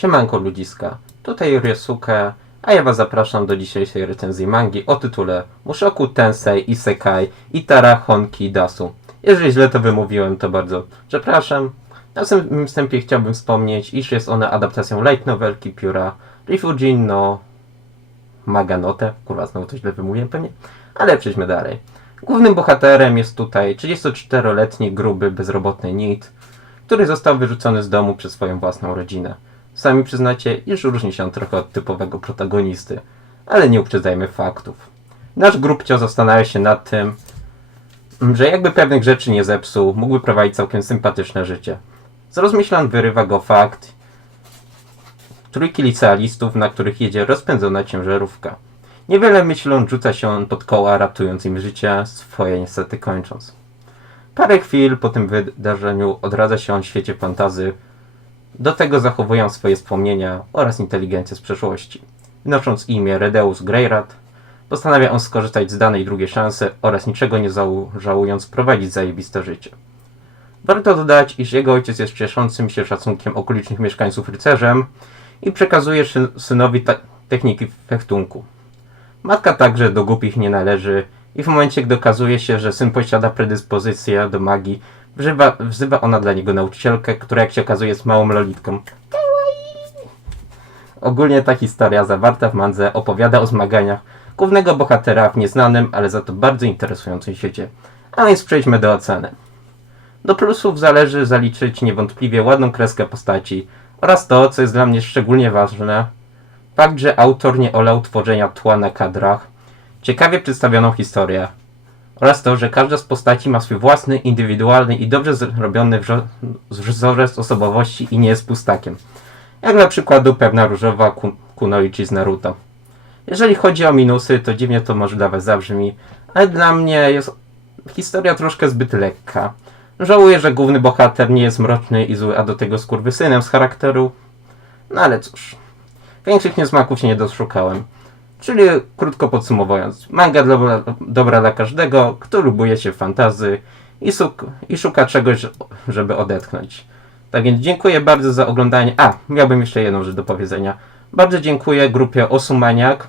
Siemanko ludziska, tutaj Ryosuke, a ja was zapraszam do dzisiejszej recenzji mangi o tytule Mushoku Tensei Isekai Itara Honki Dasu. Jeżeli źle to wymówiłem, to bardzo przepraszam. Na samym wstępie chciałbym wspomnieć, iż jest ona adaptacją light novelki pióra Rifujin no Maganote. Kurwa, znowu to źle wymówiłem pewnie. Ale przejdźmy dalej. Głównym bohaterem jest tutaj 34-letni gruby bezrobotny Nit, który został wyrzucony z domu przez swoją własną rodzinę. Sami przyznacie, iż różni się on trochę od typowego protagonisty, ale nie uprzedzajmy faktów. Nasz grupcio zastanawia się nad tym, że jakby pewnych rzeczy nie zepsuł, mógłby prowadzić całkiem sympatyczne życie. Z rozmyślań wyrywa go fakt trójki licealistów, na których jedzie rozpędzona ciężarówka. Niewiele myśląc rzuca się on pod koła, ratując im życie, swoje niestety kończąc. Parę chwil po tym wydarzeniu odradza się on w świecie fantazy, do tego zachowują swoje wspomnienia oraz inteligencję z przeszłości. Wnosząc imię Redeus Greyrat, postanawia on skorzystać z danej drugiej szansy oraz niczego nie żałując prowadzić zajebiste życie. Warto dodać, iż jego ojciec jest cieszącym się szacunkiem okolicznych mieszkańców rycerzem i przekazuje synowi techniki fechtunku. Matka także do głupich nie należy i w momencie, gdy okazuje się, że syn posiada predyspozycję do magii, wzywa, wzywa ona dla niego nauczycielkę, która jak się okazuje jest małą lolitką. Ogólnie ta historia zawarta w mandze opowiada o zmaganiach głównego bohatera w nieznanym, ale za to bardzo interesującym świecie. A więc przejdźmy do oceny. Do plusów zależy zaliczyć niewątpliwie ładną kreskę postaci oraz to, co jest dla mnie szczególnie ważne, fakt, że autor nie olał tworzenia tła na kadrach, ciekawie przedstawioną historię oraz to, że każda z postaci ma swój własny, indywidualny i dobrze zrobiony wzorzec osobowości i nie jest pustakiem. Jak na przykładu pewna różowa ku- Kunoichi z Naruto. Jeżeli chodzi o minusy, to dziwnie to możliwe zabrzmi, ale dla mnie jest historia troszkę zbyt lekka. Żałuję, że główny bohater nie jest mroczny i zły, a do tego skurwysynem z charakteru. No ale cóż, większych niesmaków się nie doszukałem. Czyli krótko podsumowując, manga dobra, dobra dla każdego, kto lubuje się fantazy i, i szuka czegoś, żeby odetchnąć. Tak więc dziękuję bardzo za oglądanie. A, miałbym jeszcze jedną rzecz do powiedzenia. Bardzo dziękuję grupie Osumaniak,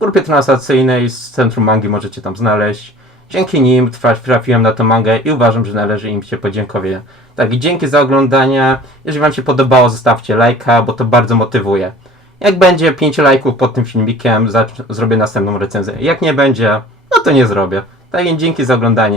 grupie transakcyjnej z Centrum Mangi, możecie tam znaleźć. Dzięki nim trafiłem na tę mangę i uważam, że należy im się podziękowanie. Tak dzięki za oglądanie. Jeżeli Wam się podobało, zostawcie lajka, bo to bardzo motywuje. Jak będzie 5 lajków pod tym filmikiem, zrobię następną recenzję. Jak nie będzie, no to nie zrobię. Tak więc dzięki za oglądanie